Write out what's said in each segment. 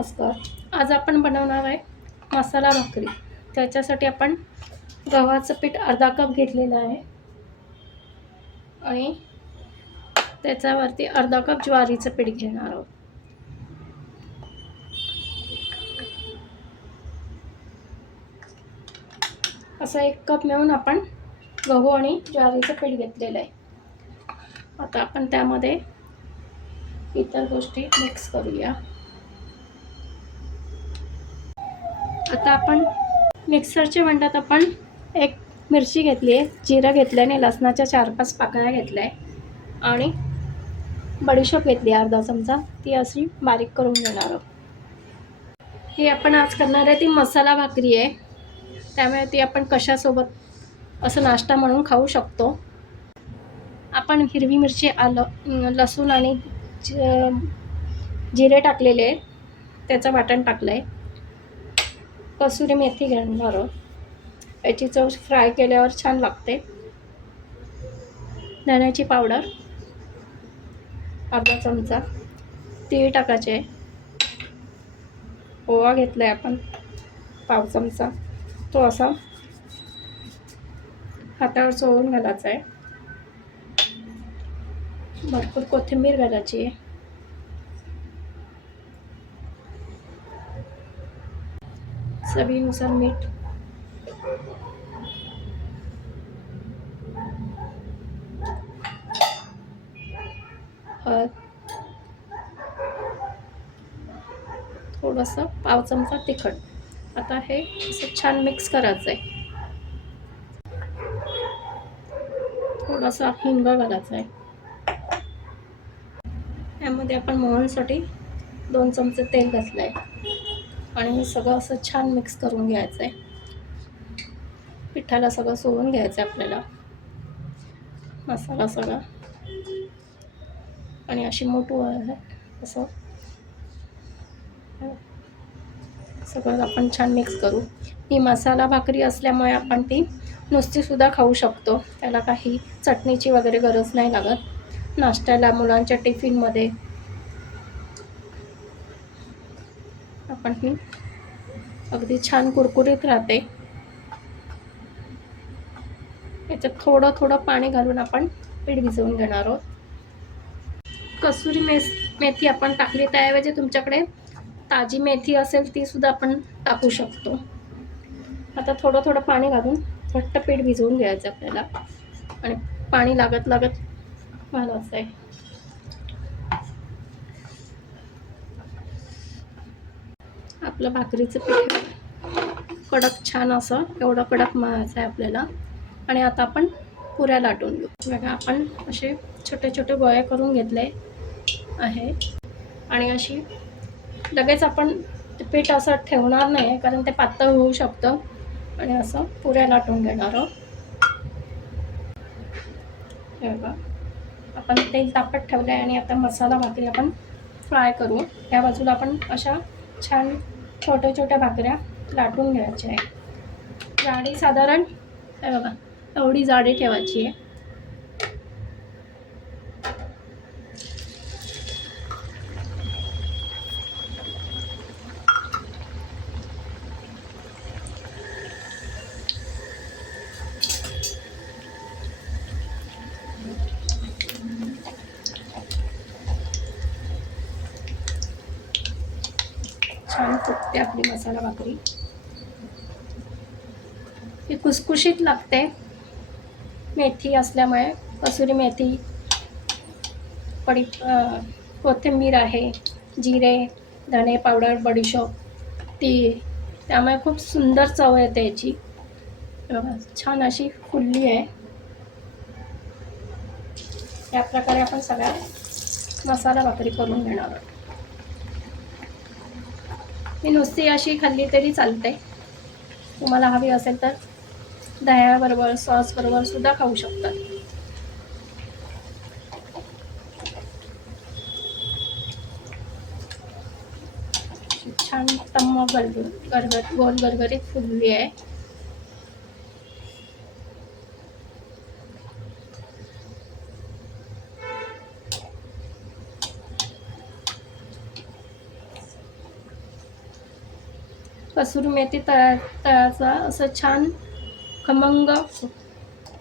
नमस्कार. आज आपण बनवणार आहे मसाला भाकरी. त्याच्यासाठी आपण गव्हाचं पीठ अर्धा कप घेतलेलं आहे आणि त्याच्यावरती अर्धा कप ज्वारीचं पीठ घेणार आहोत. असं 1 कप मिळून आपण गहू आणि ज्वारीचं पीठ घेतलेलं आहे. आता आपण त्यामध्ये इतर गोष्टी मिक्स करूया. आता आपण मिक्सरच्या भांड्यात आपण 1 मिरची घेतली आहे, जिरं घेतलं आहे, लसणाच्या 4-5 पाकळ्या घेतल्या आहे आणि बडीशेप घेतली अर्धा चमचा. ती अशी बारीक करून घेणार आहोत. ही आपण आज करणार आहे ती मसाला भाकरी आहे, त्यामुळे ती आपण कशासोबत असं नाश्ता म्हणून खाऊ शकतो. आपण हिरवी मिरची, आलं, लसूण आणि जिरे टाकलेले आहे, त्याचं वाटण टाकलं आहे. कसुरी मेथी घेणार आहोत, याची चव फ्राय केल्यावर छान लागते. धण्याची पावडर अर्धा चमचा, तीळ टाकायचे, ओवा घेतला आहे आपण पाव चमचा, तो असा हातावर चोळून घालायचा आहे. भरपूर कोथिंबीर घालायची आहे. चवीनुसार मीठ, हळद, थोडंसं पाव चमचा तिखट. आता हे असं छान मिक्स करायचं आहे. थोडासा हिंग घालायचा आहे. यामध्ये आपण मोहनसाठी 2 चमचे तेल घातलं आहे आणि हे सगळं असं छान मिक्स करून घ्यायचं आहे. पिठाला सगळं सोडून घ्यायचं आहे आपल्याला, मसाला सगळा. आणि अशी मोठू आहे असं सगळं आपण छान मिक्स करू. ही मसाला भाकरी असल्यामुळे आपण ती नुसतीसुद्धा खाऊ शकतो, त्याला काही चटणीची वगैरे गरज नाही लागत. नाश्त्याला, मुलांच्या टिफिनमध्ये आपण ही अगदी छान कुरकुरीत राहते. याच्यात थोडं थोडं पाणी घालून आपण पीठ भिजवून घेणार आहोत. कसुरी मेथी आपण टाकली, त्याऐवजी तुमच्याकडे ताजी मेथी असेल ती सुद्धा आपण टाकू शकतो. आता थोडं थोडं पाणी घालून घट्ट पीठ भिजवून घ्यायचं आपल्याला आणि पाणी लागत लागत घालायचं आहे. आपलं भाकरीचं पीठ कडक छान असं एवढं कडक मळायचं आहे आपल्याला. आणि आता आपण पुऱ्या लाटून घेऊ. बघा, आपण असे छोटे छोटे गोळे करून घेतले आहे आणि अशी लगेच आपण पीठ असं ठेवणार नाही, कारण ते पातळ होऊ शकतं. आणि असं पुऱ्या लाटून घेणार आहोत. हे बघा, आपण तेल तापत ठेवलं आहे आणि आता मसाला भाकरी आपण फ्राय करू. या बाजूला आपण अशा छान छोट्या छोट्या भाकऱ्या लाटून घ्यायच्या आहे. जाडी साधारण हे बघा एवढी जाडी ठेवायची आहे. छान फुगते आपली मसाला भाकरी. ही खुसखुशीत लागते मेथी असल्यामुळे. कसुरी मेथी, कोथिंबीर आहे, जिरे, धणे पावडर, बडीशेप, तीळ, त्यामुळे खूप सुंदर चव येते याची. बघा, छान अशी फुलली आहे. या प्रकारे आपण सगळ्या मसाला भाकरी करून घेणार आहोत. मी नुसती अशी खाल्ली तरी चालते, तुम्हाला हवी असेल तर दह्याबरोबर, सॉस बरोबर सुद्धा खाऊ शकतात. छान टम्म गोल गरगरीत फुलली आहे. कसुरी मेथी तळाचा असं छान खमंग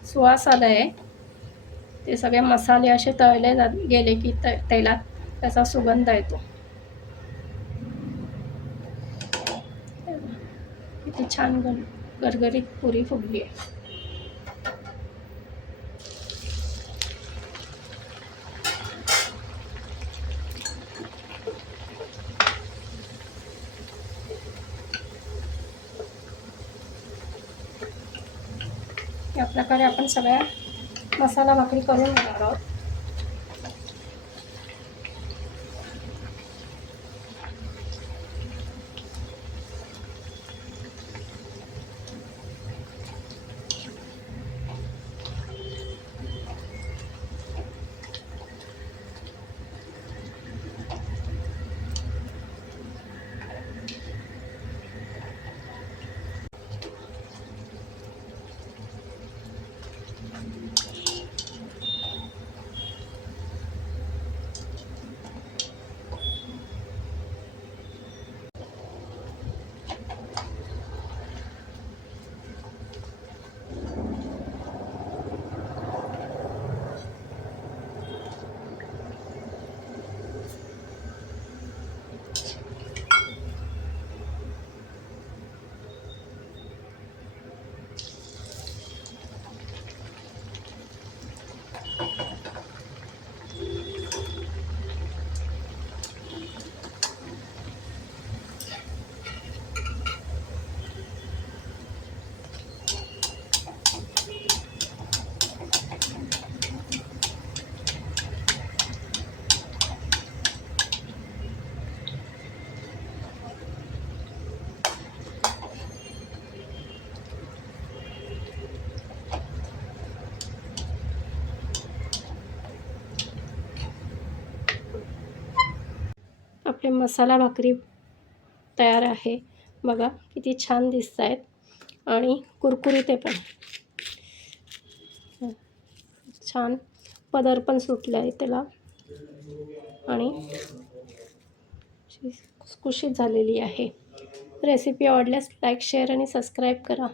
सुवास आला आहे. ते सगळे मसाले असे तळले गेले की तेलात त्याचा सुगंध येतो. किती छान गरगरीत पुरी फुगली आहे. या प्रकारे आपण सगळ्या मसाला भाकरी करून घेणार आहोत. आपले मसाला भाकरी तयार आहे. बघा किती छान दिसत आहेत आणि कुरकुरीत पण छान पदर पण सुटले आहे त्याला आणि खुसखुशीत झालेली आहे. रेसिपी आवडल्यास लाईक, शेअर आणि सबस्क्राईब करा.